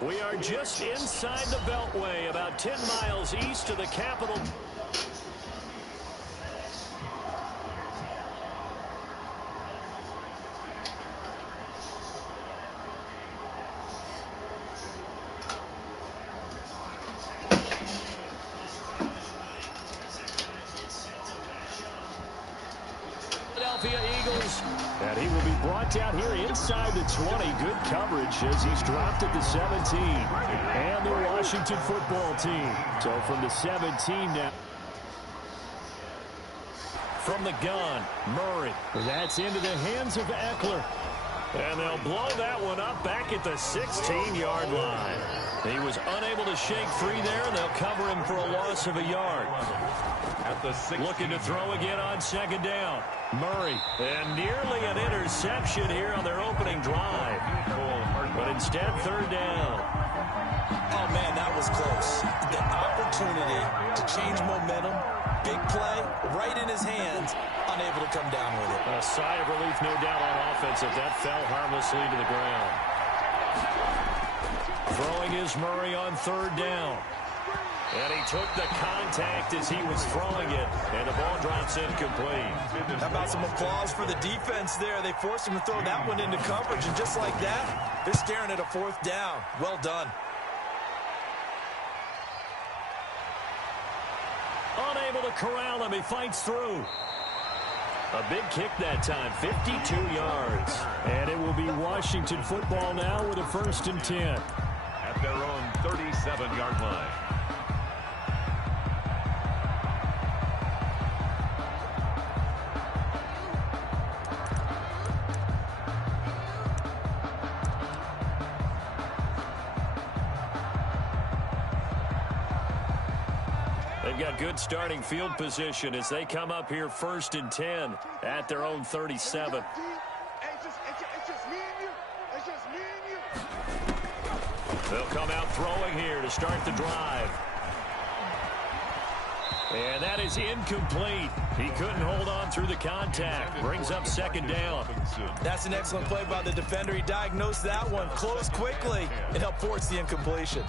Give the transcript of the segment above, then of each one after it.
We are just inside the Beltway, about 10 miles east of the capital. Eagles, and he will be brought down here inside the 20. Good coverage as he's dropped at the 17. And the Washington football team. So from the 17 now. From the gun, Murray. That's into the hands of Eckler. And they'll blow that one up back at the 16-yard line. He was unable to shake free there, and they'll cover him for a loss of a yard. At the 16. Looking to throw again on second down. Murray, and nearly an interception here on their opening drive. But instead, third down. Oh, man, that was close. The opportunity to change momentum, big play, right in his hands, unable to come down with it. A sigh of relief, no doubt, on offense if that fell harmlessly to the ground. Throwing is Murray on third down. And he took the contact as he was throwing it, and the ball drops incomplete. How about some applause for the defense there? They forced him to throw that one into coverage, and just like that, they're staring at a fourth down. Well done. Unable to corral him. He fights through. A big kick that time, 52 yards. And it will be Washington football now with a 1st and 10. At their own 37-yard line. They've got good starting field position as they come up here 1st and 10 at their own 37. They'll come out throwing here to start the drive. And that is incomplete. He couldn't hold on through the contact. Brings up second down. That's an excellent play by the defender. He diagnosed that one, closed quickly, and helped force the incompletion.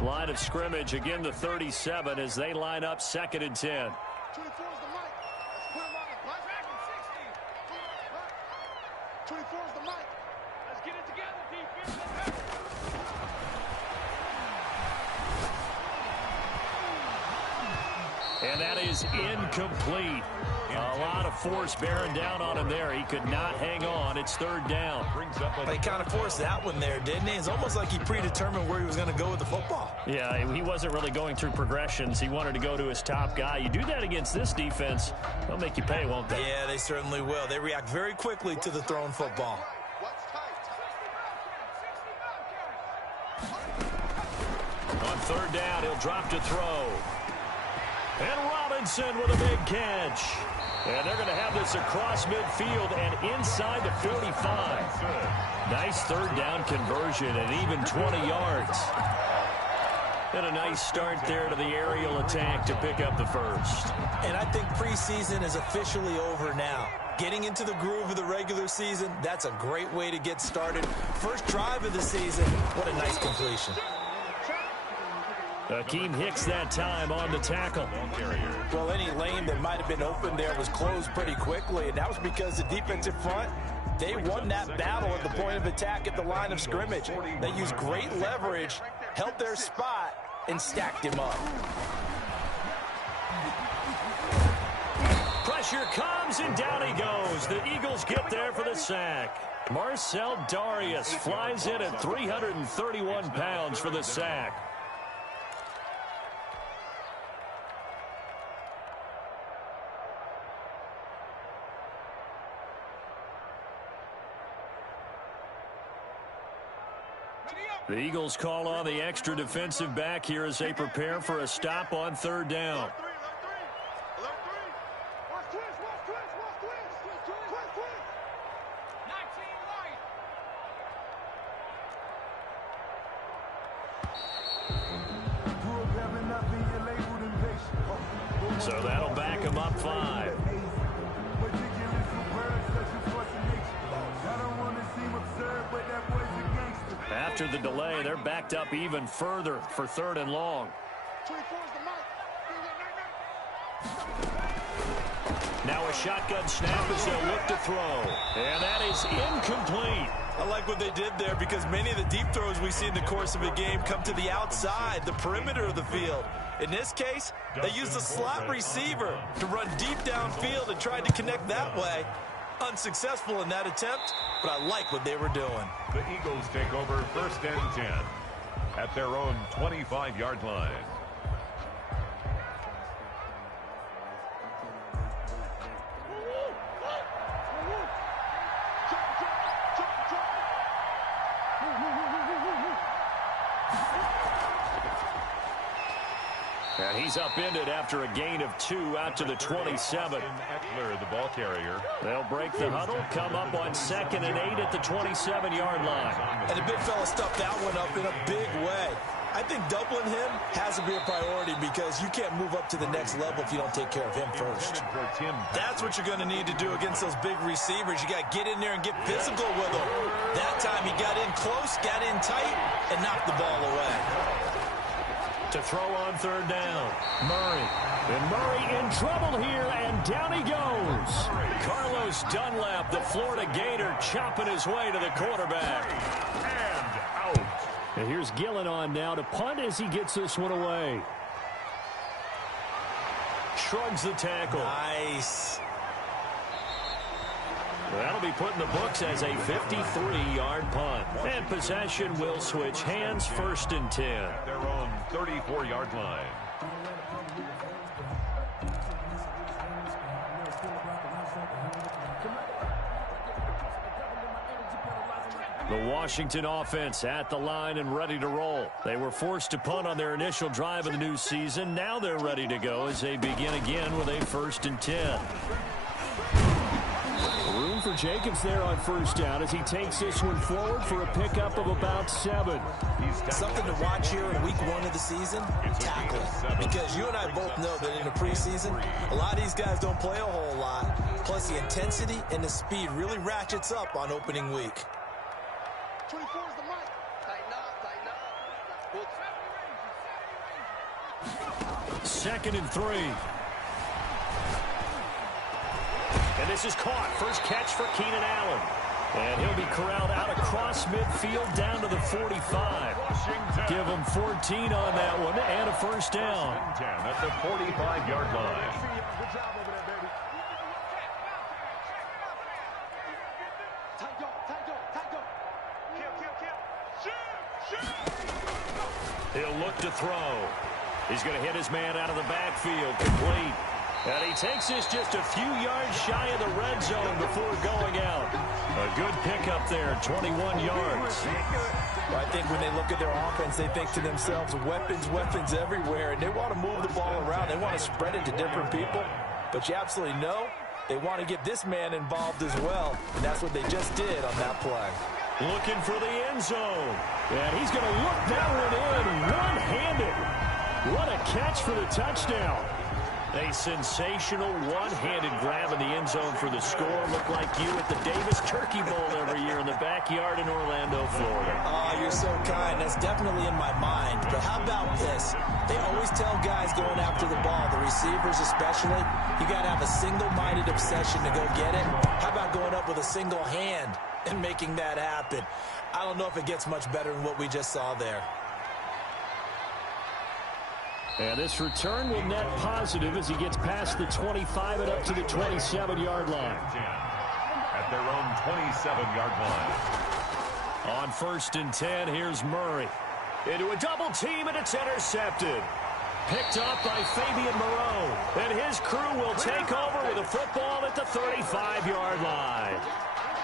Line of scrimmage, again the 37 as they line up 2nd and 10. And that is incomplete. A lot of force bearing down on him there. He could not hang on. It's 3rd down. He kind of forced that one there, didn't he? It's almost like he predetermined where he was going to go with the football. Yeah, he wasn't really going through progressions. He wanted to go to his top guy. You do that against this defense, they'll make you pay, won't they? Yeah, they certainly will. They react very quickly to the thrown football. On 3rd down, he'll drop to throw. And Robinson with a big catch. And they're going to have this across midfield and inside the 45. Nice 3rd down conversion and even 20 yards. And a nice start there to the aerial attack to pick up the 1st. And I think preseason is officially over now. Getting into the groove of the regular season, that's a great way to get started. First drive of the season, what a nice completion. Akeem Hicks that time on the tackle. Well, any lane that might have been open there was closed pretty quickly, and that was because the defensive front, they won that battle at the point of attack at the line of scrimmage. They used great leverage, held their spot, and stacked him up. Pressure comes, and down he goes. The Eagles get there for the sack. Marcel Darius flies in at 331 pounds for the sack. The Eagles call on the extra defensive back here as they prepare for a stop on 3rd down. So that'll back him up 5. After the delay, they're backed up even further for 3rd and long. Now a shotgun snap as they'll look to throw. And that is incomplete. I like what they did there because many of the deep throws we see in the course of a game come to the outside, the perimeter of the field. In this case, they used a slot receiver to run deep downfield and tried to connect that way. Unsuccessful in that attempt, but I like what they were doing. The Eagles take over 1st and 10 at their own 25-yard line. And he's upended after a gain of 2 out to the 27. Eckler, the ball carrier. They'll break the huddle, come up on 2nd and 8 at the 27-yard line. And the big fella stuffed that one up in a big way. I think doubling him has to be a priority because you can't move up to the next level if you don't take care of him first. That's what you're going to need to do against those big receivers. You got to get in there and get physical with them. That time he got in close, got in tight, and knocked the ball away. To throw on 3rd down, Murray. And Murray in trouble here, and down he goes. Carlos Dunlap, the Florida Gator, chopping his way to the quarterback. And out. And here's Gillen on now to punt as he gets this one away. Shrugs the tackle. Nice. That'll be put in the books as a 53-yard punt. And possession will switch hands, 1st and 10. Their own 34-yard line. The Washington offense at the line and ready to roll. They were forced to punt on their initial drive of the new season. Now they're ready to go as they begin again with a 1st and 10. Room for Jacobs there on 1st down as he takes this one forward for a pickup of about 7. Something to watch here in week 1 of the season, tackling. Because you and I both know that in the preseason, a lot of these guys don't play a whole lot. Plus the intensity and the speed really ratchets up on opening week. 24 is the mic. Tighten up. 2nd and 3. And this is caught. First catch for Keenan Allen. And he'll be corralled out across midfield down to the 45. Give him 14 on that one and a 1st down. 10 at the 45-yard line. He'll look to throw. He's going to hit his man out of the backfield. Complete. And he takes this just a few yards shy of the red zone before going out. A good pickup there, 21 yards. Well, I think when they look at their offense, they think to themselves, weapons everywhere, and they want to move the ball around. They want to spread it to different people. But you absolutely know they want to get this man involved as well, and that's what they just did on that play. Looking for the end zone. And he's going to look that one in one-handed. What a catch for the touchdown. A sensational one-handed grab in the end zone for the score. Looked like you at the Davis Turkey Bowl every year in the backyard in Orlando, Florida. Oh, you're so kind. That's definitely in my mind. But how about this? They always tell guys going after the ball, the receivers especially, you got to have a single-minded obsession to go get it. How about going up with a single hand and making that happen? I don't know if it gets much better than what we just saw there. And this return will net positive as he gets past the 25 and up to the 27-yard line. At their own 27-yard line. On 1st and 10, here's Murray. Into a double team, and it's intercepted. Picked up by Fabian Moreau. And his crew will take over with a football at the 35-yard line.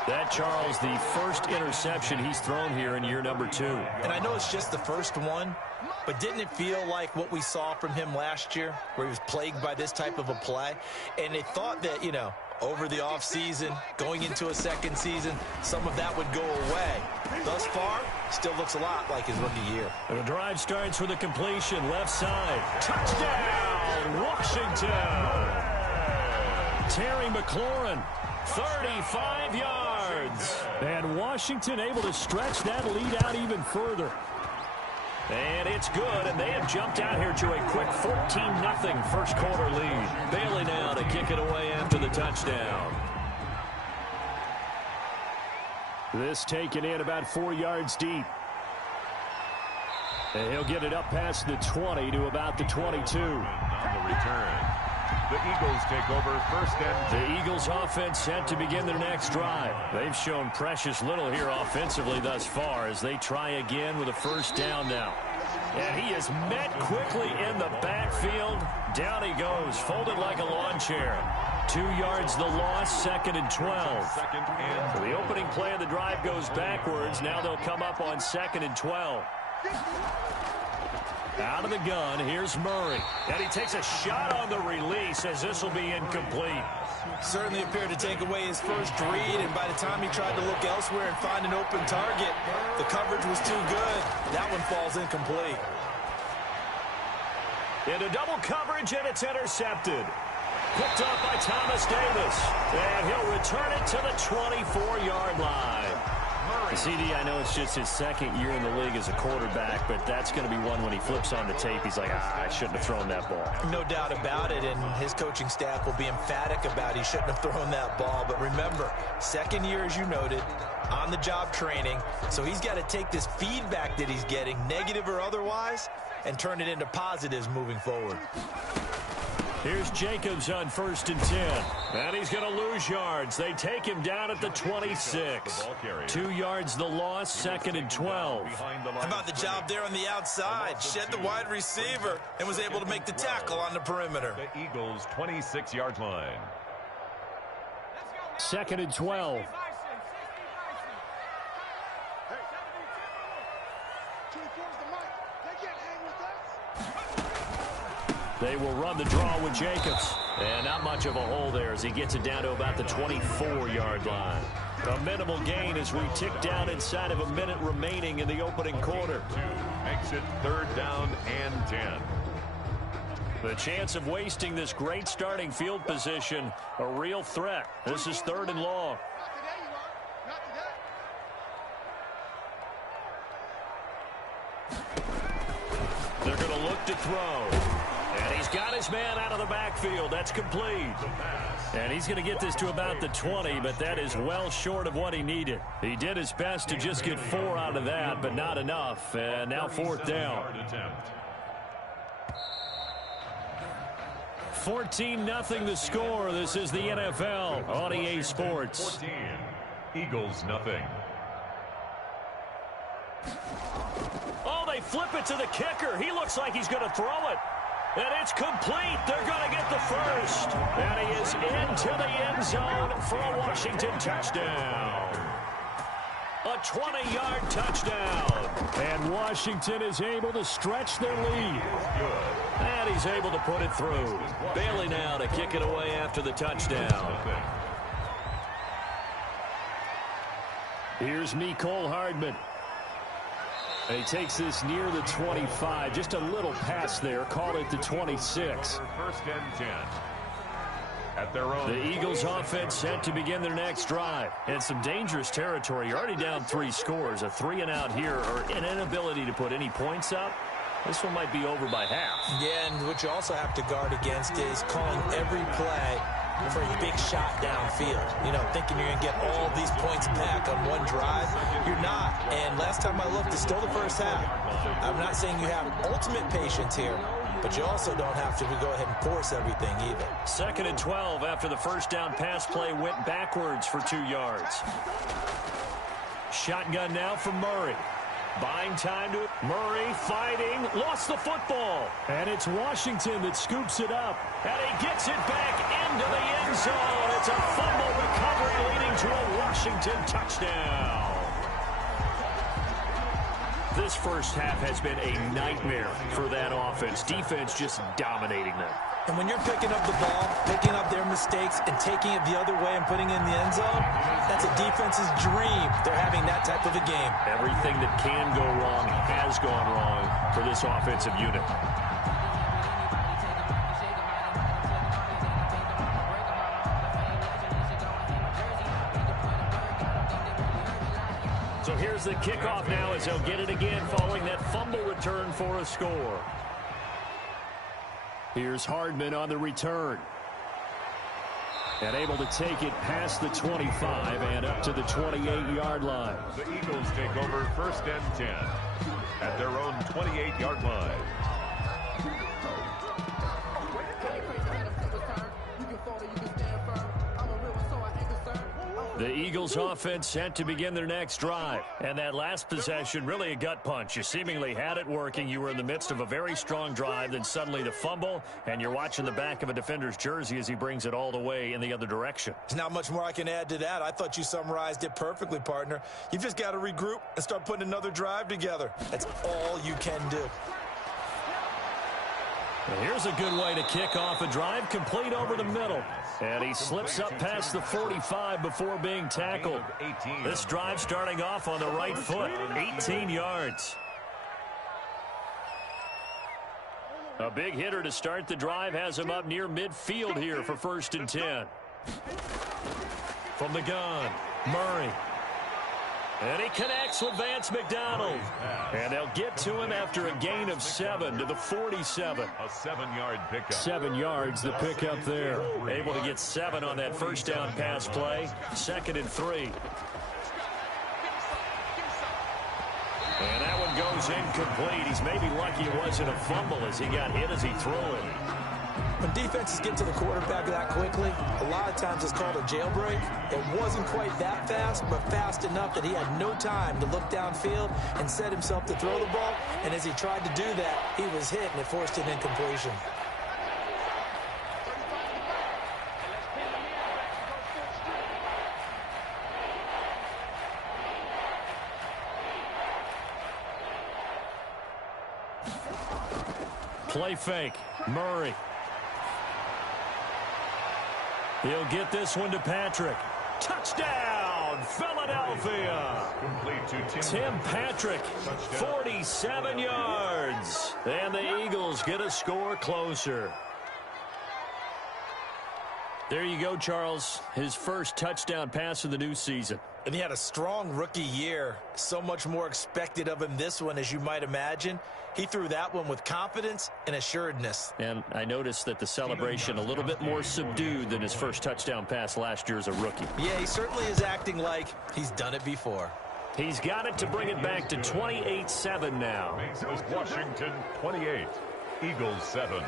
That, Charles, the first interception he's thrown here in year number 2. And I know it's just the first one, but didn't it feel like what we saw from him last year, where he was plagued by this type of a play? And they thought that, you know, over the offseason, going into a second season, some of that would go away. Thus far, still looks a lot like his rookie year. And the drive starts with a completion, left side. Touchdown! touchdown, Washington. Terry McLaurin, 35 yards. And Washington able to stretch that lead out even further. And it's good, and they have jumped out here to a quick 14-0 first quarter lead. Bailey now to kick it away after the touchdown. This taken in about 4 yards deep. And he'll get it up past the 20 to about the 22. On the return, the Eagles take over first and 10. The Eagles offense set to begin their next drive. They've shown precious little here offensively thus far as they try again with a first down now. And he is met quickly in the backfield. Down he goes, folded like a lawn chair. 2 yards the loss, 2nd and 12. So the opening play of the drive goes backwards. Now they'll come up on 2nd and 12. Out of the gun, here's Murray. And he takes a shot on the release as this will be incomplete. Certainly appeared to take away his first read, and by the time he tried to look elsewhere and find an open target, the coverage was too good. That one falls incomplete. Into double coverage, and it's intercepted. Picked up by Thomas Davis. And he'll return it to the 24-yard line. CD, I know it's just his second year in the league as a quarterback, but that's going to be one when he flips on the tape. He's like, I shouldn't have thrown that ball. No doubt about it, and his coaching staff will be emphatic about he shouldn't have thrown that ball. But remember, second year, as you noted, on-the-job training, so he's got to take this feedback that he's getting, negative or otherwise, and turn it into positives moving forward. Here's Jacobs on 1st and 10. And he's going to lose yards. They take him down at the 26. 2 yards the loss, 2nd and 12. How about the job there on the outside? Shed the wide receiver and was able to make the tackle on the perimeter. The Eagles' 26-yard line. 2nd and 12. They will run the draw with Jacobs. And not much of a hole there as he gets it down to about the 24-yard line. A minimal gain as we tick down inside of a minute remaining in the opening quarter. Makes it 3rd down and 10. The chance of wasting this great starting field position, a real threat. This is 3rd and long. They're going to look to throw. And he's got his man out of the backfield. That's complete. And he's going to get this to about the 20, but that is well short of what he needed. He did his best to just get 4 out of that, but not enough. And now 4th down. 14-0 the score. This is the NFL on EA Sports. 14. Eagles nothing. Oh, they flip it to the kicker. He looks like he's going to throw it. And it's complete. They're going to get the first. And he is into the end zone for a Washington touchdown. A 20-yard touchdown. And Washington is able to stretch their lead. And he's able to put it through. Bailey now to kick it away after the touchdown. Here's Mecole Hardman. And he takes this near the 25. Just a little pass there. Call it the 26. 1st and 10. At their own. The Eagles offense set to begin their next drive. And some dangerous territory. You're already down 3 scores. A 3-and-out here or an inability to put any points up. This one might be over by half. Yeah, and what you also have to guard against is calling every play for a big shot downfield. You know, thinking you're going to get all these points back on one drive. You're not. And last time I looked, it's still the first half. I'm not saying you have ultimate patience here, but you also don't have to go ahead and force everything either. 2nd and 12 after the first down pass play went backwards for 2 yards. Shotgun now for Murray. Buying time to Murray fighting, lost the football. And it's Washington that scoops it up. And he gets it back into the end zone. It's a fumble recovery leading to a Washington touchdown. This first half has been a nightmare for that offense. Defense just dominating them. And when you're picking up the ball, picking up their mistakes, and taking it the other way and putting it in the end zone, that's a defense's dream. They're having that type of a game. Everything that can go wrong has gone wrong for this offensive unit. So here's the kickoff now as they'll get it again following that fumble return for a score. Here's Hardman on the return. And able to take it past the 25 and up to the 28-yard line. The Eagles take over 1st and 10 at their own 28-yard line. The Eagles offense set to begin their next drive. And that last possession, really a gut punch. You seemingly had it working. You were in the midst of a very strong drive. Then suddenly the fumble, and you're watching the back of a defender's jersey as he brings it all the way in the other direction. There's not much more I can add to that. I thought you summarized it perfectly, partner. You've just got to regroup and start putting another drive together. That's all you can do. And here's a good way to kick off a drive, complete over the middle. And he slips up past the 45 before being tackled. This drive starting off on the right foot, 18 yards. A big hitter to start the drive has him up near midfield here for 1st and 10. From the gun, Murray. And he connects with Vance McDonald. And they'll get to him after a gain of 7 to the 47. A 7-yard pickup. 7 yards, the pickup there. Able to get 7 on that first down pass play. 2nd and 3. And that one goes incomplete. He's maybe lucky it wasn't a fumble as he got hit as he threw it. When defenses get to the quarterback that quickly, a lot of times it's called a jailbreak. It wasn't quite that fast, but fast enough that he had no time to look downfield and set himself to throw the ball. And as he tried to do that, he was hit, and it forced an incompletion. Play fake, Murray. He'll get this one to Patrick. Touchdown, Philadelphia. Complete to Tim Patrick, 47 yards. And the Eagles get a score closer. There you go, Charles. His first touchdown pass of the new season. And he had a strong rookie year. So much more expected of him this one, as you might imagine. He threw that one with confidence and assuredness. And I noticed that the celebration a little bit more subdued than his first touchdown pass last year as a rookie. Yeah, he certainly is acting like he's done it before. He's got it to bring it back to 28-7 now. Makes it Washington 28, Eagles 7.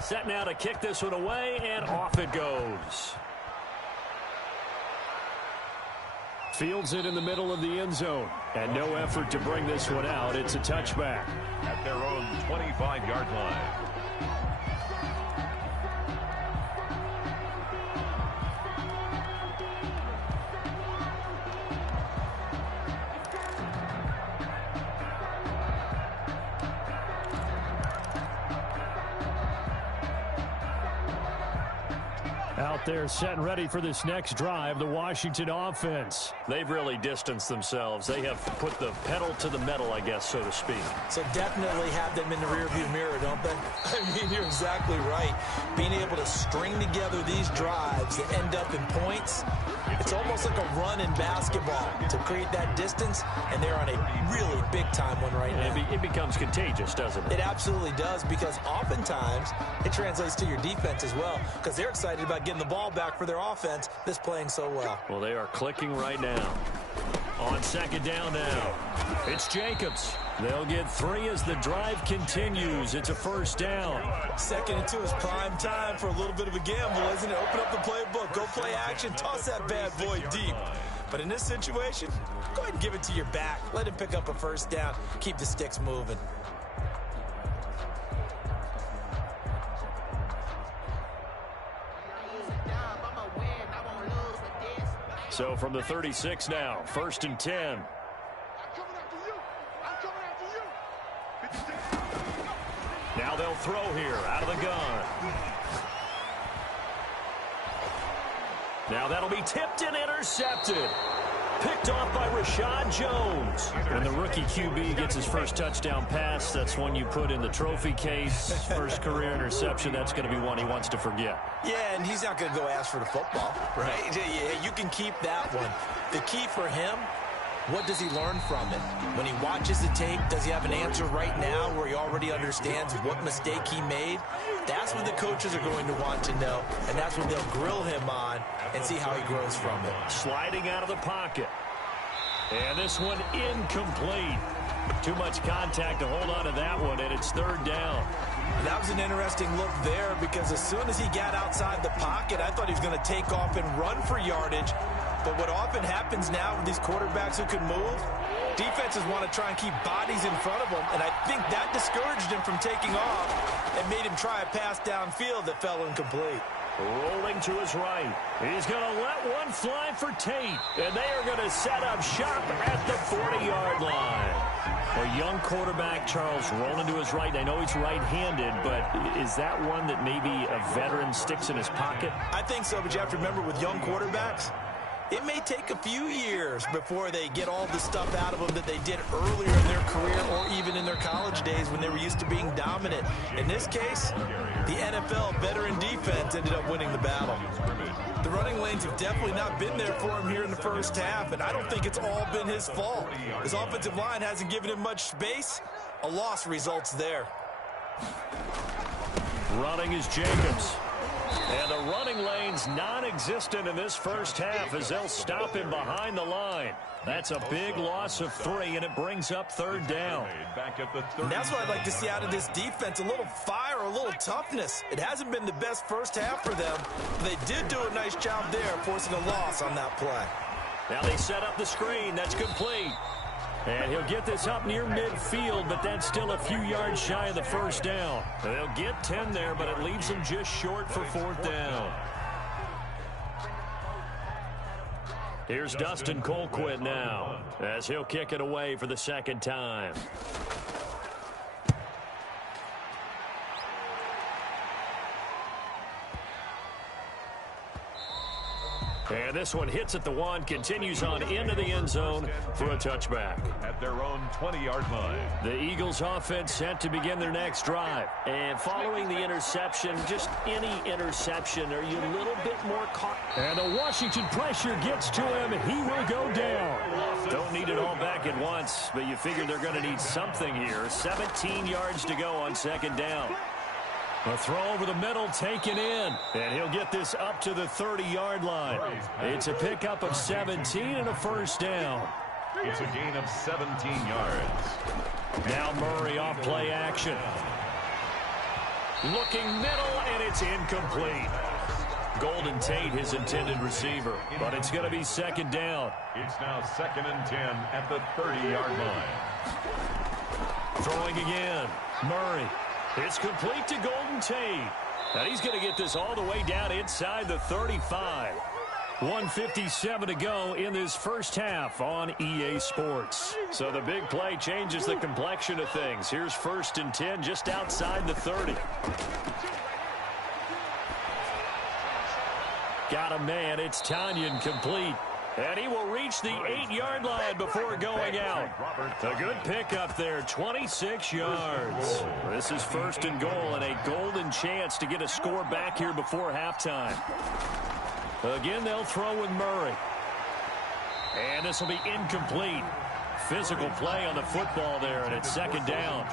Set now to kick this one away, and off it goes. Fields it in the middle of the end zone, and no effort to bring this one out. It's a touchback. At their own 25-yard line. Out there set and ready for this next drive, the Washington offense. They've really distanced themselves. They have put the pedal to the metal, I guess, so to speak. So definitely have them in the rearview mirror, don't they? I mean, you're exactly right. Being able to string together these drives that end up in points, it's almost like a run in basketball to create that distance, and they're on a really big-time one right now. It becomes contagious, doesn't it? It absolutely does, because oftentimes it translates to your defense as well, because they're excited about getting the ball back for their offense that's playing so well. Well, they are clicking right now. On second down now, it's Jacobs. They'll get 3 as the drive continues. It's a first down. 2nd and 2 is prime time for a little bit of a gamble, isn't it? Open up the playbook, go play action, toss that bad boy deep. But in this situation, go ahead and give it to your back. Let him pick up a first down. Keep the sticks moving. So from the 36 now, 1st and 10. Now they'll throw here out of the gun. Now that'll be tipped and intercepted. Picked off by Rashad Jones. And the rookie QB gets his first touchdown pass. That's one you put in the trophy case. First career interception, that's going to be one he wants to forget. Yeah, and he's not going to go ask for the football, right? Yeah, you can keep that one. The key for him, what does he learn from it? When he watches the tape, does he have an answer right now where he already understands what mistake he made? That's what the coaches are going to want to know, and that's what they'll grill him on and see how he grows from it. Sliding out of the pocket. And this one incomplete. Too much contact to hold on to that one, and it's third down. That was an interesting look there because as soon as he got outside the pocket, I thought he was going to take off and run for yardage. But what often happens now with these quarterbacks who can move, defenses want to try and keep bodies in front of them, and I think that discouraged him from taking off and made him try a pass downfield that fell incomplete. Rolling to his right. He's going to let one fly for Tate, and they are going to set up shop at the 40-yard line. A young quarterback, Charles, rolling to his right. I know he's right-handed, but is that one that maybe a veteran sticks in his pocket? I think so, but you have to remember with young quarterbacks, it may take a few years before they get all the stuff out of them that they did earlier in their career or even in their college days when they were used to being dominant. In this case, the NFL veteran defense ended up winning the battle. The running lanes have definitely not been there for him here in the first half, and I don't think it's all been his fault. His offensive line hasn't given him much space. A loss results there. Running is Jacobs. And the running lane's non-existent in this first half as they'll stop him behind the line. That's a big loss of 3, and it brings up third down. And that's what I'd like to see out of this defense, a little fire, a little toughness. It hasn't been the best first half for them. They did do a nice job there, forcing a loss on that play. Now they set up the screen. That's complete. And he'll get this up near midfield, but that's still a few yards shy of the first down. They'll get 10 there, but it leaves them just short for fourth down. Here's Dustin Colquitt now, as he'll kick it away for the second time. And this one hits at the 1, continues on into the end zone for a touchback. At their own 20-yard line. The Eagles offense set to begin their next drive. And following the interception, just any interception, are you a little bit more caught? And the Washington pressure gets to him. He will go down. Don't need it all back at once, but you figure they're going to need something here. 17 yards to go on second down. A throw over the middle taken in, and he'll get this up to the 30-yard line. It's a pickup of 17 and a first down. It's a gain of 17 yards. Now Murray off play action. Looking middle, and it's incomplete. Golden Tate, his intended receiver, but it's going to be second down. It's now 2nd and 10 at the 30-yard line. Throwing again, Murray. It's complete to Golden Tate. Now he's going to get this all the way down inside the 35. 1:57 to go in this first half on EA Sports. So the big play changes the complexion of things. Here's 1st and 10 just outside the 30. Got a man. It's Tanyan complete. And he will reach the 8-yard line before going out. A good pickup there, 26 yards. This is 1st and goal and a golden chance to get a score back here before halftime. Again, they'll throw with Murray. And this will be incomplete. Physical play on the football there, and it's second down.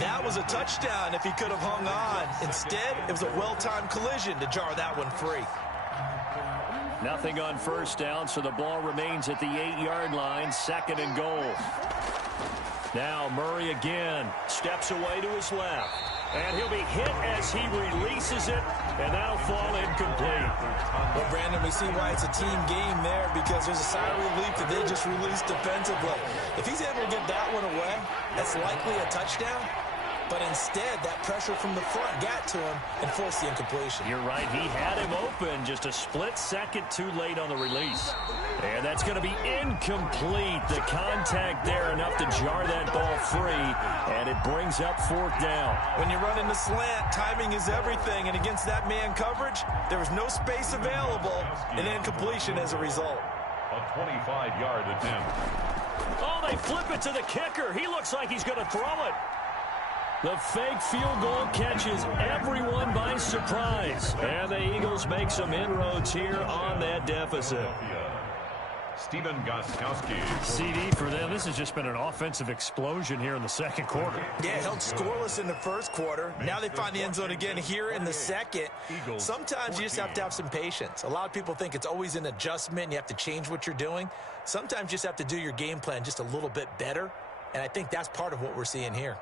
That was a touchdown if he could have hung on. Instead, it was a well-timed collision to jar that one free. Nothing on first down, so the ball remains at the 8-yard line, 2nd and goal. Now Murray again steps away to his left. And he'll be hit as he releases it, and that'll fall incomplete. Well, Brandon, we see why it's a team game there because there's a sigh of relief that they just released defensively. If he's able to get that one away, that's likely a touchdown. But instead, that pressure from the front got to him and forced the incompletion. You're right. He had him open just a split second too late on the release. And that's going to be incomplete. The contact there enough to jar that ball free, and it brings up 4th down. When you run in the slant, timing is everything, and against that man coverage, there was no space available, and incompletion as a result. A 25-yard attempt. Oh, they flip it to the kicker. He looks like he's going to throw it. The fake field goal catches everyone by surprise. And the Eagles make some inroads here on that deficit. Stephen Gostkowski. CD for them. This has just been an offensive explosion here in the second quarter. Yeah, held scoreless in the first quarter. Now they find the end zone again here in the second. Sometimes you just have to have some patience. A lot of people think it's always an adjustment. You have to change what you're doing. Sometimes you just have to do your game plan just a little bit better. And I think that's part of what we're seeing here.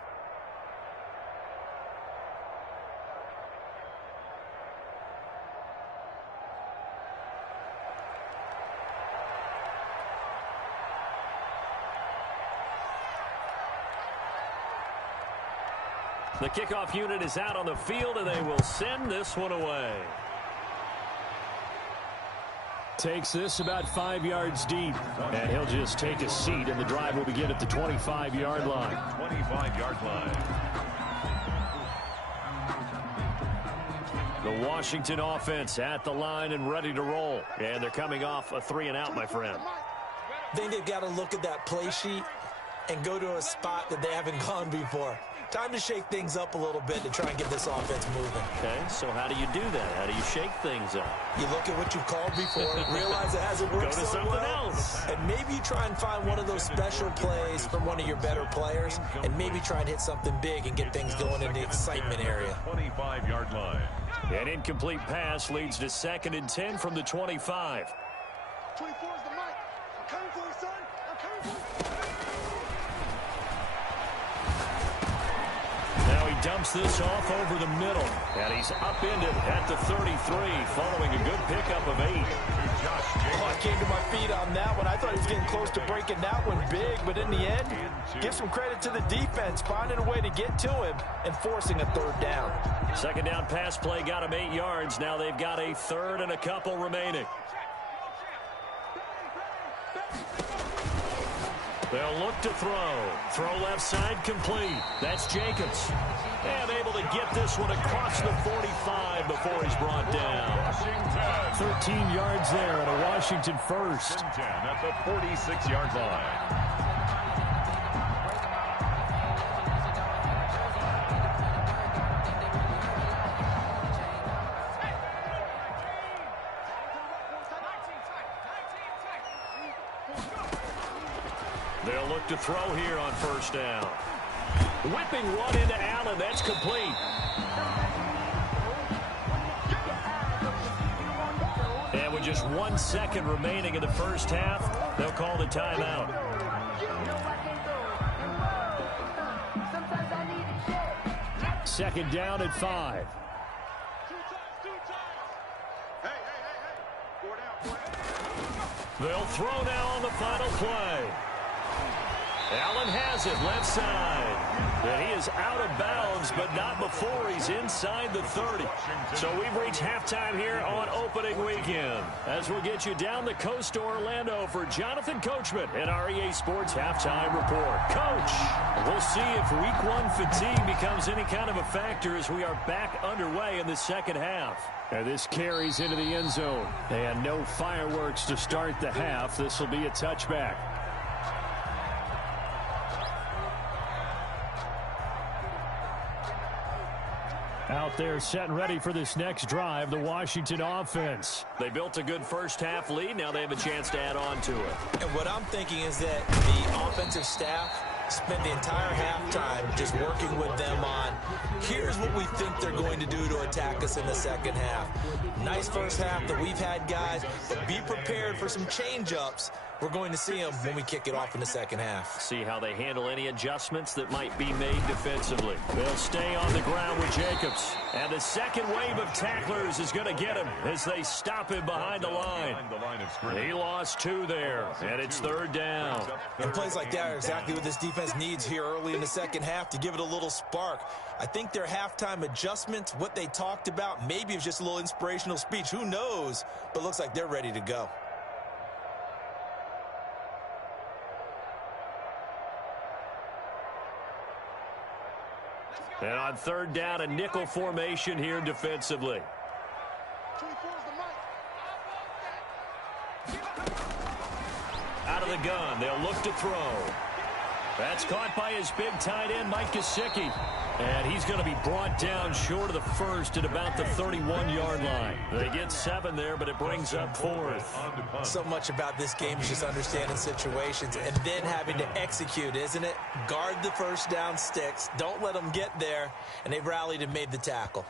The kickoff unit is out on the field, and they will send this one away. Takes this about 5 yards deep, and he'll just take a seat, and the drive will begin at the 25-yard line. 25-yard line. The Washington offense at the line and ready to roll. And they're coming off a 3-and-out, my friend. I think they've got to look at that play sheet and go to a spot that they haven't gone before. Time to shake things up a little bit to try and get this offense moving. Okay, so how do you do that? How do you shake things up? You look at what you've called before, realize it hasn't worked Go to so something well, else. and maybe you try and find one of those special plays from one of your better players, and maybe try and hit something big and get things going in the excitement area. 25-yard line. An incomplete pass leads to 2nd and 10 from the 25. 24 is the mic. I'm coming for you, son. I'm coming for you. Now he dumps this off over the middle, and he's upended at the 33 following a good pickup of 8. Oh, I came to my feet on that one. I thought he was getting close to breaking that one big, but in the end, give some credit to the defense, finding a way to get to him and forcing a 3rd down. Second down pass play got him 8 yards. Now they've got a 3rd and a couple remaining. They'll look to throw. Throw left side complete. That's Jacobs. And able to get this one across the 45 before he's brought down. 13 yards there and a Washington first. 10 at the 46-yard line. They'll look to throw here on 1st down. Whipping one into Allen. That's complete. And with just 1 second remaining in the first half, they'll call the timeout. Second down at 5. They'll throw now on the final play. Allen has it left side. And he is out of bounds, but not before he's inside the 30. So we've reached halftime here on opening weekend. As we'll get you down the coast to Orlando for Jonathan Coachman and our EA Sports Halftime Report. Coach, we'll see if Week 1 fatigue becomes any kind of a factor as we are back underway in the second half. And this carries into the end zone. And no fireworks to start the half. This will be a touchback. Out there set and ready for this next drive, the Washington offense. They built a good first half lead. Now they have a chance to add on to it. And what I'm thinking is that the offensive staff spent the entire halftime just working with them on, here's what we think they're going to do to attack us in the second half. Nice first half that we've had, guys, but be prepared for some change-ups. We're going to see them when we kick it off in the second half. See how they handle any adjustments that might be made defensively. They'll stay on the ground with Jacobs. And the second wave of tacklers is going to get him as they stop him behind the line. He lost 2 there, and it's 3rd down. And plays like that are exactly what this defense needs here early in the second half to give it a little spark. I think their halftime adjustments, what they talked about, maybe it's just a little inspirational speech. Who knows? But looks like they're ready to go. And on 3rd down, a nickel formation here defensively. 24 is the mic. Out of the gun, they'll look to throw. That's caught by his big tight end, Mike Gesicki. And he's going to be brought down short of the first at about the 31-yard line. They get 7 there, but it brings up 4th. So much about this game is just understanding situations and then having to execute, isn't it? Guard the first down sticks. Don't let them get there. And they've rallied and made the tackle.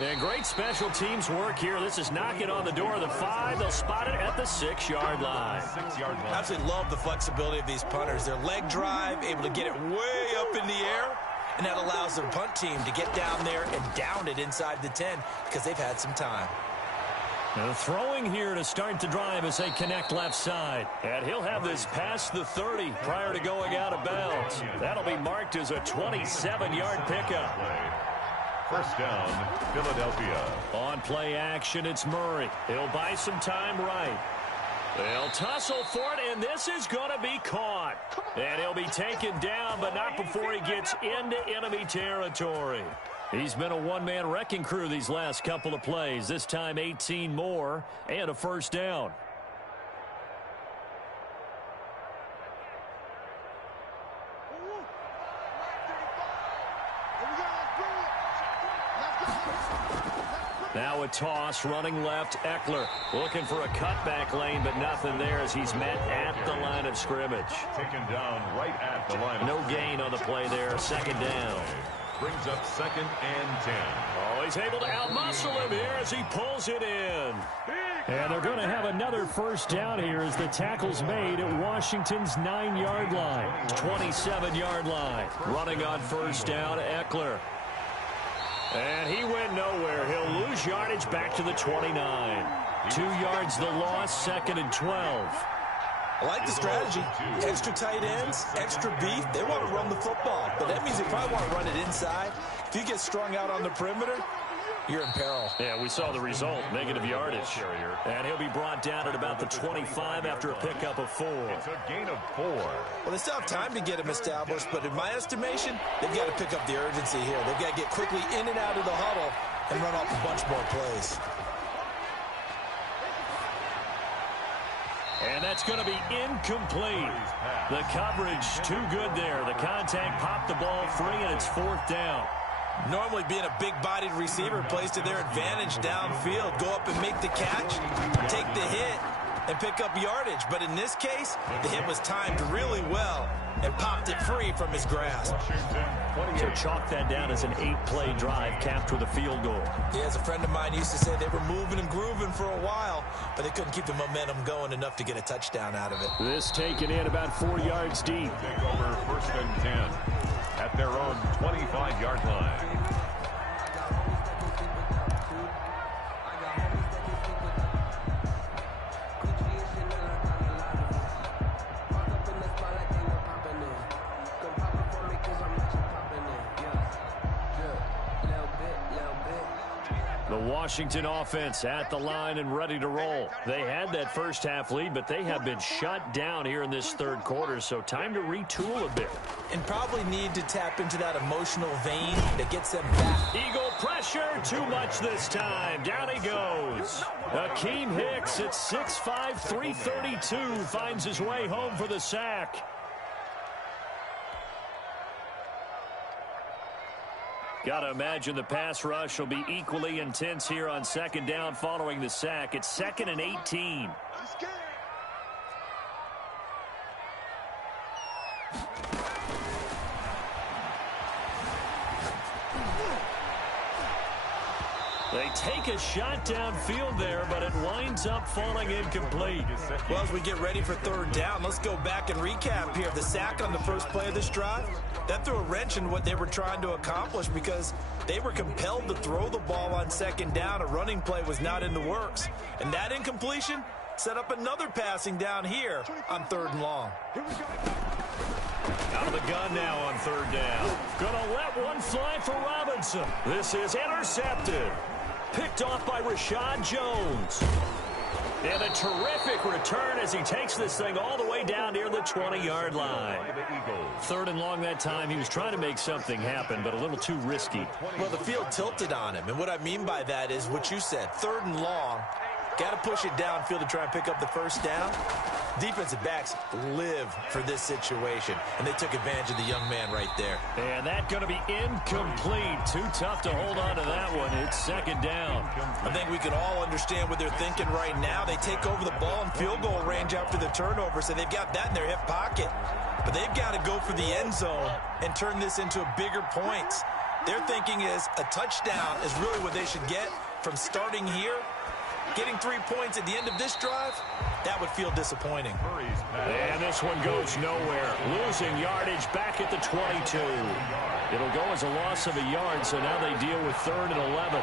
And great special teams work here. This is knocking on the door of the 5. They'll spot it at the 6-yard line. I absolutely love the flexibility of these punters. Their leg drive, able to get it way up in the air. And that allows their punt team to get down there and down it inside the 10 because they've had some time. Now throwing here to start the drive as they connect left side. And he'll have this past the 30 prior to going out of bounds. That'll be marked as a 27-yard pickup. First down, Philadelphia. On play action, it's Murray. He'll buy some time right. They'll tussle for it, and this is going to be caught. And he'll be taken down, but not before he gets into enemy territory. He's been a one-man wrecking crew these last couple of plays. This time 18 more and a first down. Now a toss, running left, Eckler. Looking for a cutback lane, but nothing there as he's met at the line of scrimmage. Taken down right at the line. No gain on the play there, second down. Brings up 2nd and 10. Oh, he's able to outmuscle him here as he pulls it in. And they're going to have another first down here as the tackle's made at Washington's 9-yard line. 27-yard line. Running on first down, Eckler. And he went nowhere. He'll lose yardage back to the 29. 2 yards the loss, 2nd and 12. I like the strategy. Extra tight ends, extra beef. They want to run the football, but that means they probably want to run it inside. If you get strung out on the perimeter, you're in peril. Yeah, we saw the result, negative yardage. And he'll be brought down at about the 25 after a pickup of 4. It's a gain of 4. Well, they still have time to get him established, but in my estimation, they've got to pick up the urgency here. They've got to get quickly in and out of the huddle and run off a bunch more plays. And that's going to be incomplete. The coverage too good there. The contact popped the ball free, and it's 4th down. Normally being a big-bodied receiver plays to their advantage downfield. Go up and make the catch, take the hit, and pick up yardage. But in this case, the hit was timed really well and popped it free from his grasp. So chalk that down as an 8-play drive capped with a field goal. Yeah, as a friend of mine used to say, they were moving and grooving for a while, but they couldn't keep the momentum going enough to get a touchdown out of it. This taken in about 4 yards deep. Take over 1st and 10 at their own 25-yard line. The Washington offense at the line and ready to roll. They had that first half lead, but they have been shut down here in this 3rd quarter, so time to retool a bit. And probably need to tap into that emotional vein that gets them back. Eagle pressure, too much this time. Down he goes. Akeem Hicks at 6'5", 332 finds his way home for the sack. Got to imagine the pass rush will be equally intense here on 2nd down following the sack. It's 2nd and 18. They take a shot downfield there, but it winds up falling incomplete. Well, as we get ready for 3rd down, let's go back and recap here. The sack on the first play of this drive, that threw a wrench in what they were trying to accomplish because they were compelled to throw the ball on 2nd down. A running play was not in the works. And that incompletion set up another passing down here on 3rd and long. Out of the gun now on 3rd down. Gonna let one fly for Robinson. This is intercepted. Picked off by Rashad Jones. And a terrific return as he takes this thing all the way down near the 20-yard line. 3rd and long that time. He was trying to make something happen, but a little too risky. Well, the field tilted on him. And what I mean by that is what you said. 3rd and long. Got to push it downfield to try and pick up the first down. Defensive backs live for this situation, and they took advantage of the young man right there. And that's going to be incomplete. Too tough to hold on to that one. It's second down. I think we can all understand what they're thinking right now. They take over the ball in field goal range after the turnover, so they've got that in their hip pocket. But they've got to go for the end zone and turn this into a bigger points. Their thinking is a touchdown is really what they should get from starting here. Getting 3 points at the end of this drive, that would feel disappointing. And this one goes nowhere. Losing yardage back at the 22. It'll go as a loss of a yard, so now they deal with 3rd and 11.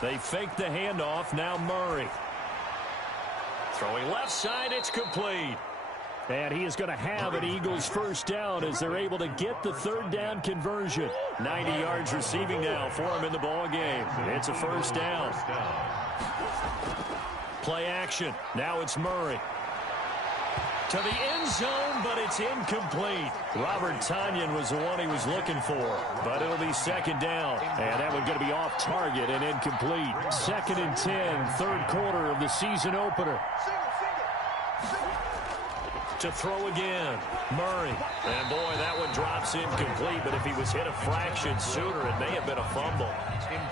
They fake the handoff. Now Murray. Throwing left side, it's complete. And he is going to have an Eagles first down as they're able to get the 3rd down conversion. 90 yards receiving now for him in the ball game. It's a first down. Play action. Now it's Murray. To the end zone, but it's incomplete. Robert Tonyan was the one he was looking for, but it'll be second down. And that one's going to be off target and incomplete. 2nd and 10, 3rd quarter of the season opener. To throw again, Murray. And boy, that one drops incomplete, but if he was hit a fraction sooner, it may have been a fumble.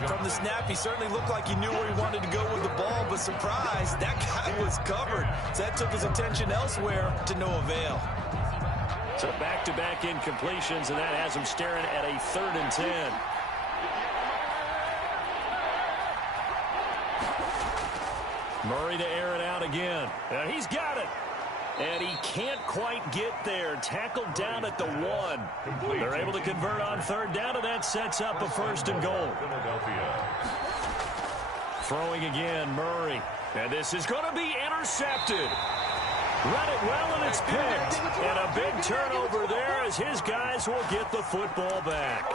From the snap, he certainly looked like he knew where he wanted to go with the ball, but surprise, that guy was covered. So that took his attention elsewhere to no avail. So back-to-back incompletions, and that has him staring at a 3rd and 10. Murray to air it out again. And he's got it. And he can't quite get there. Tackled down at the 1. They're able to convert on 3rd down, and that sets up a 1st and goal. Throwing again, Murray. And this is going to be intercepted. Run it well, and it's picked. And a big turnover there as his guys will get the football back.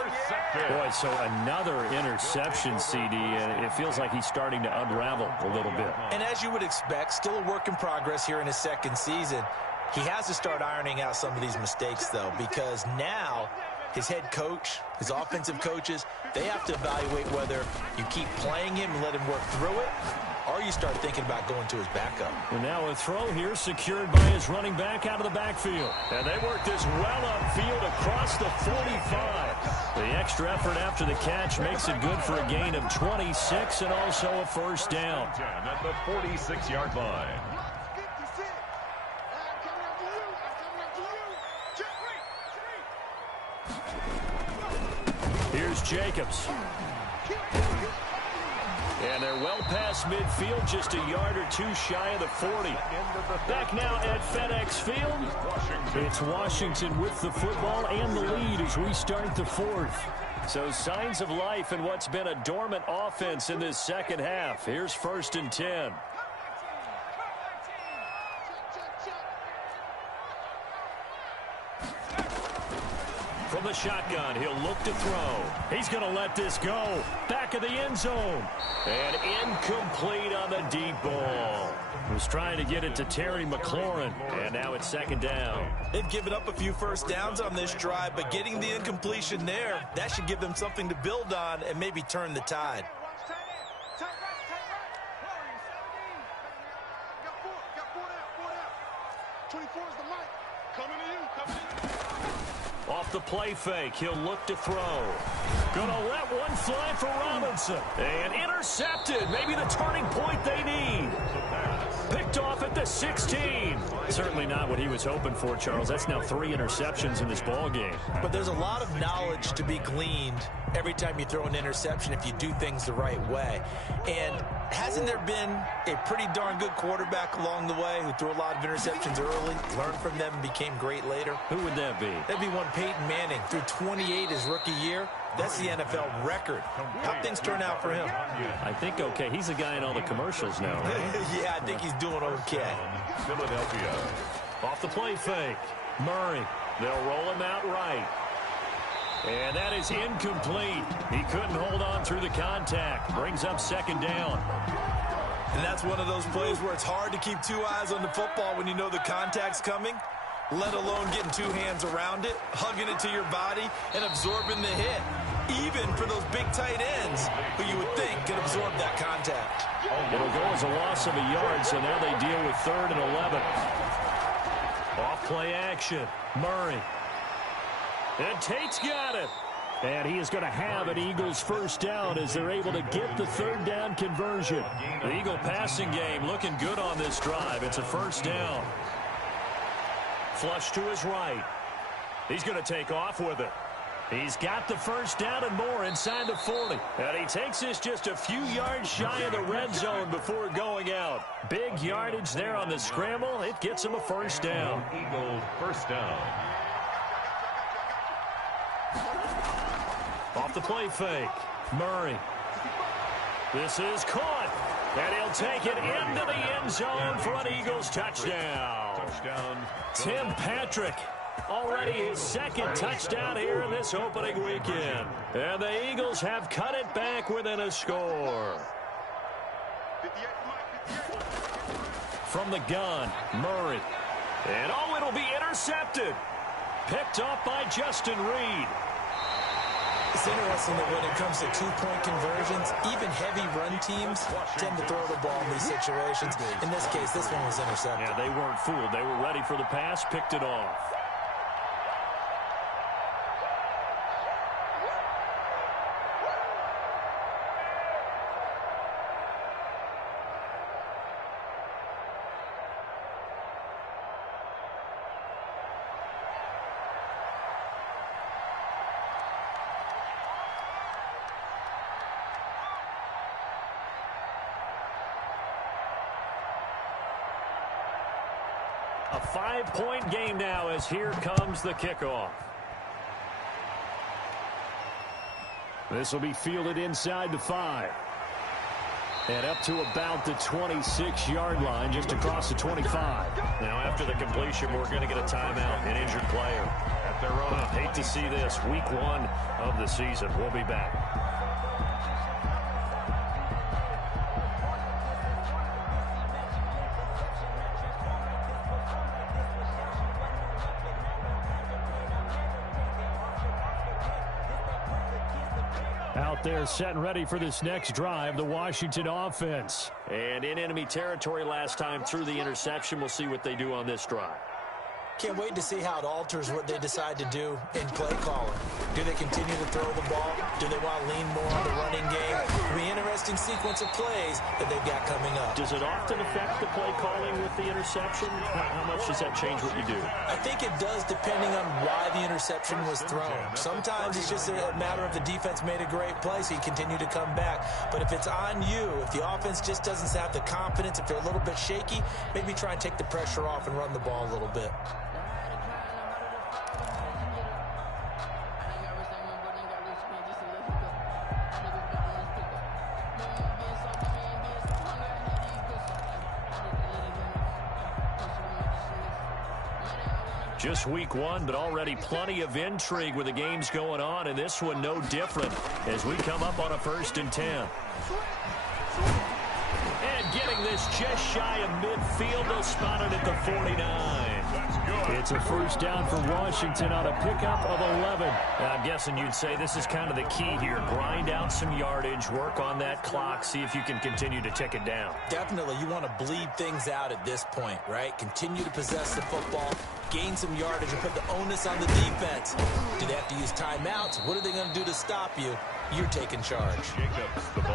Boy, so another interception, CD, and it feels like he's starting to unravel a little bit. And as you would expect, still a work in progress here in his 2nd season. He has to start ironing out some of these mistakes, though, because now his head coach, his offensive coaches, they have to evaluate whether you keep playing him and let him work through it, or you start thinking about going to his backup. And now a throw here secured by his running back out of the backfield. And they work this well upfield across the 45. The extra effort after the catch makes it good for a gain of 26 and also a first down. At the 46-yard line. Here's Jacobs. And they're well past midfield, just a yard or 2 shy of the 40. Back now at FedEx Field. It's Washington with the football and the lead as we start the 4th. So signs of life in what's been a dormant offense in this second half. Here's 1st and 10. From the shotgun, he'll look to throw. He's going to let this go. Back of the end zone. And incomplete on the deep ball. Was trying to get it to Terry McLaurin. And now it's 2nd down. They've given up a few first downs on this drive, but getting the incompletion there, that should give them something to build on and maybe turn the tide. Off the play fake, he'll look to throw. Gonna let one fly for Robinson. And intercepted. Maybe the turning point they need. Picked off at the 16. Certainly not what he was hoping for, Charles. That's now 3 interceptions in this ball game. But there's a lot of knowledge to be gleaned every time you throw an interception if you do things the right way. And hasn't there been a pretty darn good quarterback along the way who threw a lot of interceptions early, learned from them, and became great later? Who would that be? That'd be one Peyton Manning. Threw 28 his rookie year. That's the NFL record. How'd things turn out for him? I think okay. He's a guy in all the commercials now, right? Yeah, I think he's doing okay. Philadelphia. Off the play fake. Murray. They'll roll him out right. And that is incomplete. He couldn't hold on through the contact. Brings up 2nd down. And that's one of those plays where it's hard to keep 2 eyes on the football when you know the contact's coming. let alone getting two hands around it, hugging it to your body, and absorbing the hit. Even for those big tight ends who you would think could absorb that contact. It'll go as a loss of a yard, so now they deal with 3rd and 11. Off play action. Murray. And Tate's got it. And he is going to have an Eagles first down as they're able to get the 3rd down conversion. The Eagle passing game looking good on this drive. It's a first down. Flush to his right. He's going to take off with it. He's got the first down and more inside the 40. And he takes this just a few yards shy of the red zone before going out. Big yardage there on the scramble. It gets him a first down. Eagles first down. Off the play fake. Murray. This is caught. And he'll take it into the end zone for an Eagles touchdown. Tim Patrick. Already his 2nd touchdown here in this opening weekend. And the Eagles have cut it back within a score. From the gun, Murray. And it'll be intercepted. Picked up by Justin Reed. It's interesting that when it comes to two-point conversions, even heavy run teams tend to throw the ball in these situations. In this case, this one was intercepted. Yeah, they weren't fooled. They were ready for the pass, picked it off. A 5-point game now as here comes the kickoff. This will be fielded inside the 5. And up to about the 26-yard line, just across the 25. Now after the completion, we're going to get a timeout, an injured player. At their own. Hate to see this. Week 1 of the season. We'll be back. Out there set and ready for this next drive, the Washington offense. And in enemy territory last time through the interception. We'll see what they do on this drive. Can't wait to see how it alters what they decide to do in play calling. Do they continue to throw the ball? Do they want to lean more on the running game? It'll be an interesting sequence of plays that they've got coming up. Does it often affect the play calling with the interception? How much does that change what you do? I think it does, depending on why the interception was thrown. Sometimes it's just a matter of the defense made a great play, so you continue to come back. But if it's on you, if the offense just doesn't have the confidence, if they're a little bit shaky, maybe try and take the pressure off and run the ball a little bit. Just week 1, but already plenty of intrigue with the games going on, and this one no different as we come up on a 1st and 10. And getting this just shy of midfield, they'll spot it at the 49. It's a first down for Washington on a pickup of 11. I'm guessing you'd say this is kind of the key here. Grind out some yardage, work on that clock, see if you can continue to tick it down. Definitely, you want to bleed things out at this point, right? Continue to possess the football, gain some yardage, and put the onus on the defense. Do they have to use timeouts? What are they going to do to stop you? You're taking charge.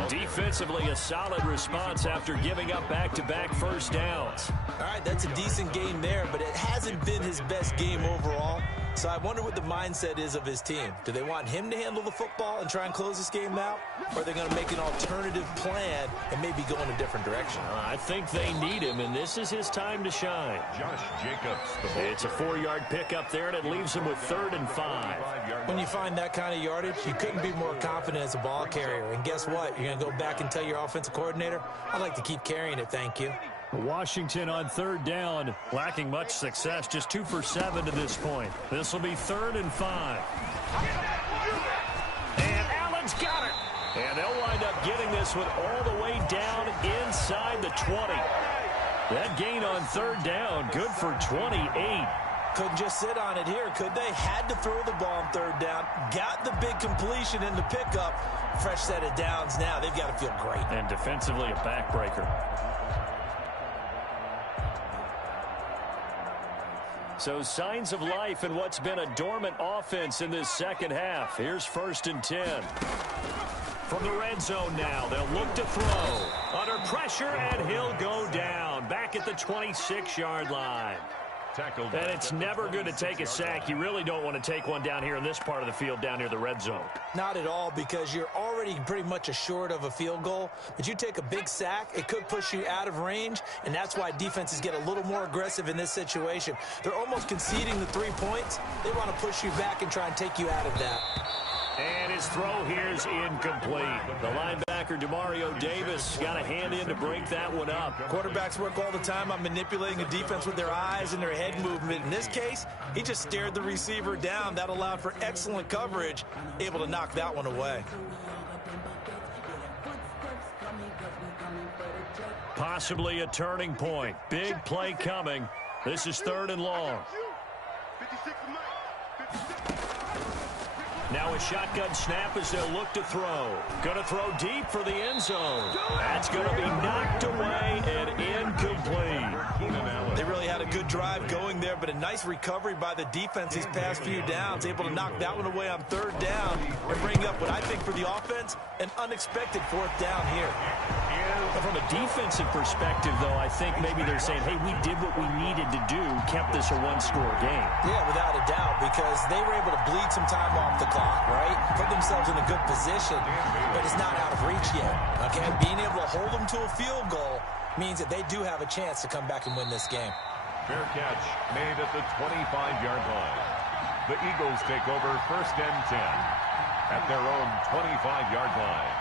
Defensively, a solid response after giving up back-to-back first downs. All right, that's a decent game there, but it hasn't been his best game overall. So I wonder what the mindset is of his team. Do they want him to handle the football and try and close this game out? Or are they going to make an alternative plan and maybe go in a different direction? I think they need him, and this is his time to shine. Josh Jacobs. It's a 4-yard pickup there, and it leaves him with 3rd and 5. When you find that kind of yardage, you couldn't be more confident as a ball carrier. And guess what? You're going to go back and tell your offensive coordinator, I'd like to keep carrying it, thank you. Washington on 3rd down, lacking much success, just 2 for 7 to this point. This will be 3rd and 5. And Allen's got it. And they'll wind up getting this one all the way down inside the 20. That gain on 3rd down, good for 28. Couldn't just sit on it here, could they? Had to throw the ball on third down. Got the big completion in the pickup. Fresh set of downs now. They've got to feel great. And defensively, a backbreaker. So signs of life in what's been a dormant offense in this second half. Here's 1st and 10. From the red zone now, they'll look to throw. Under pressure, and he'll go down. Back at the 26-yard line. And it's never going to take a sack. You really don't want to take one down here in this part of the field, down near the red zone. Not at all, because you're already pretty much assured of a field goal. But you take a big sack, it could push you out of range, and that's why defenses get a little more aggressive in this situation. They're almost conceding the 3 points. They want to push you back and try and take you out of that. And his throw here's incomplete. The linebacker, Demario Davis, got a hand in to break that one up. Quarterbacks work all the time on manipulating a defense with their eyes and their head movement. In this case, he just stared the receiver down. That allowed for excellent coverage, able to knock that one away. Possibly a turning point. Big play coming. This is 3rd and long. Now a shotgun snap as they'll look to throw. Going to throw deep for the end zone. That's going to be knocked away and incomplete. They really had a good drive going there, but a nice recovery by the defense these past few downs. Able to knock that one away on 3rd down and bring up what I think for the offense, an unexpected 4th down here. From a defensive perspective, though, I think maybe they're saying, hey, we did what we needed to do, kept this a one-score game. Yeah, without a doubt, because they were able to bleed some time off the clock, right? Put themselves in a good position, but it's not out of reach yet, okay? Being able to hold them to a field goal means that they do have a chance to come back and win this game. Fair catch made at the 25-yard line. The Eagles take over 1st and 10 at their own 25-yard line.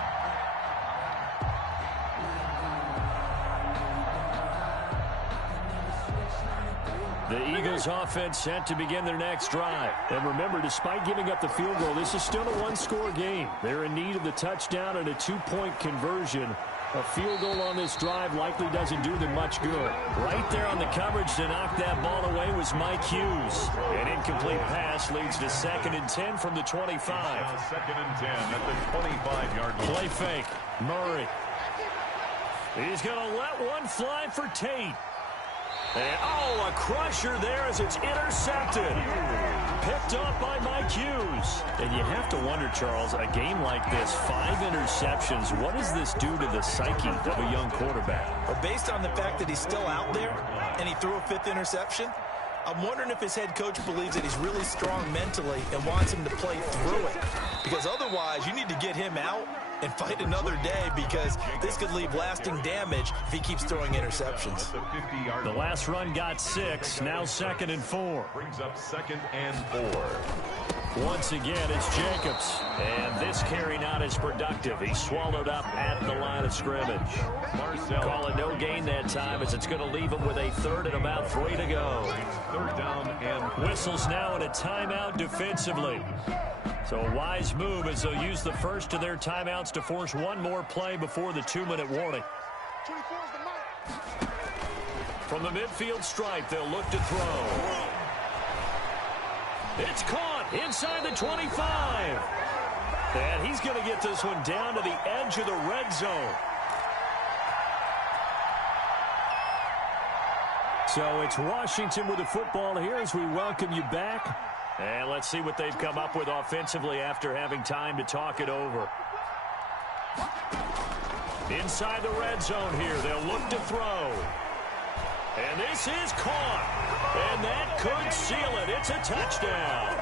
The Eagles offense set to begin their next drive. And remember, despite giving up the field goal, this is still a one-score game. They're in need of the touchdown and a 2-point conversion. A field goal on this drive likely doesn't do them much good. Right there on the coverage to knock that ball away was Mike Hughes. An incomplete pass leads to 2nd and 10 from the 25. 2nd and 10 at the 25-yard line. Play fake. Murray. He's going to let one fly for Tate. And, oh, a crusher there as it's intercepted. Picked up by Mike Hughes. And you have to wonder, Charles, a game like this, 5 interceptions, what does this do to the psyche of a young quarterback? Well, based on the fact that he's still out there and he threw a 5th interception, I'm wondering if his head coach believes that he's really strong mentally and wants him to play through it. Because otherwise, you need to get him out and fight another day, because this could leave lasting damage if he keeps throwing interceptions. The last run got 6, now 2nd and 4. Brings up 2nd and 4. Once again, it's Jacobs. And this carry not as productive. He swallowed up at the line of scrimmage. Call it no gain that time, as it's going to leave him with a 3rd and about 3 to go. 3rd down and whistles now and a timeout defensively. So a wise move as they'll use the first of their timeouts to force one more play before the 2-minute warning. From the midfield stripe, they'll look to throw. It's caught inside the 25. And he's going to get this one down to the edge of the red zone. So it's Washington with the football here as we welcome you back. And let's see what they've come up with offensively after having time to talk it over. Inside the red zone here, they'll look to throw. And this is caught. And that could seal it. It's a touchdown.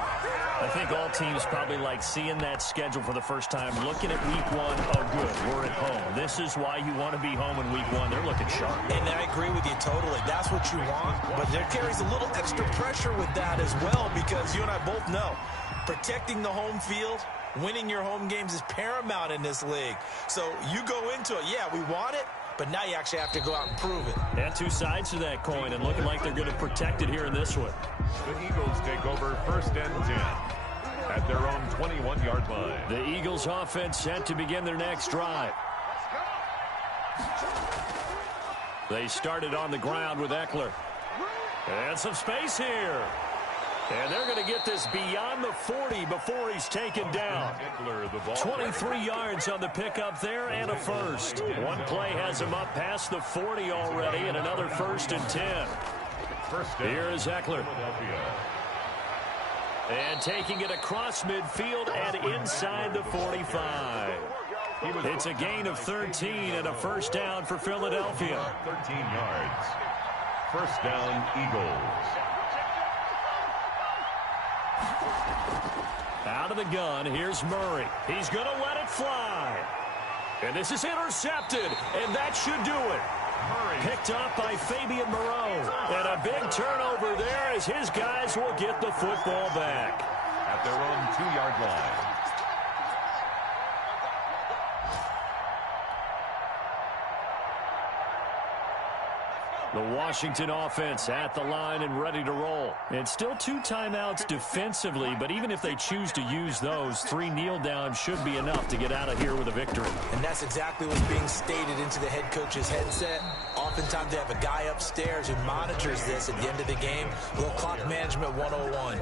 I think all teams probably like seeing that schedule for the first time, looking at week 1. Oh, good, we're at home. This is why you want to be home in week 1. They're looking sharp. And I agree with you totally. That's what you want. But there carries a little extra pressure with that as well, because you and I both know protecting the home field, winning your home games is paramount in this league. So you go into it, yeah, we want it, but now you actually have to go out and prove it. And 2 sides to that coin, and looking like they're going to protect it here in this one. The Eagles take over 1st and 10 at their own 21-yard line. The Eagles offense set to begin their next drive. They started on the ground with Eckler. And some space here. And they're going to get this beyond the 40 before he's taken down. 23 yards on the pickup there and a first. One play has him up past the 40 already and another 1st and 10. Here is Eckler. And taking it across midfield and inside the 45. It's a gain of 13 and a first down for Philadelphia. 13 yards. First down, Eagles. Out of the gun, here's Murray. He's going to let it fly. And this is intercepted, and that should do it. Picked up by Fabian Moreau. And a big turnover there as his guys will get the football back. At their own 2-yard line. The Washington offense at the line and ready to roll. It's still 2 timeouts defensively, but even if they choose to use those, 3 kneel downs should be enough to get out of here with a victory. And that's exactly what's being stated into the head coach's headset. Oftentimes they have a guy upstairs who monitors this at the end of the game. A little clock management 101.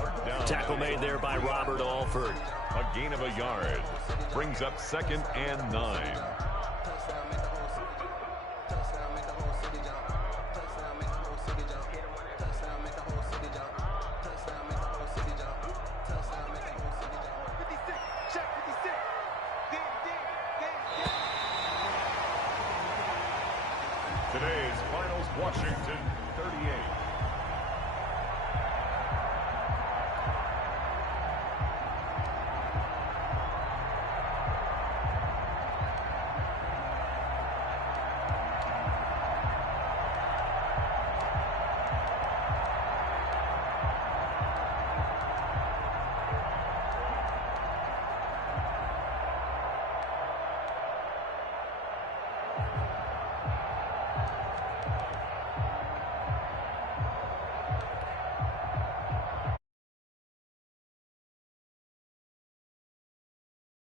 Tackle made there by Robert Alford. A gain of a yard. Brings up 2nd and 9. Today's finals, Washington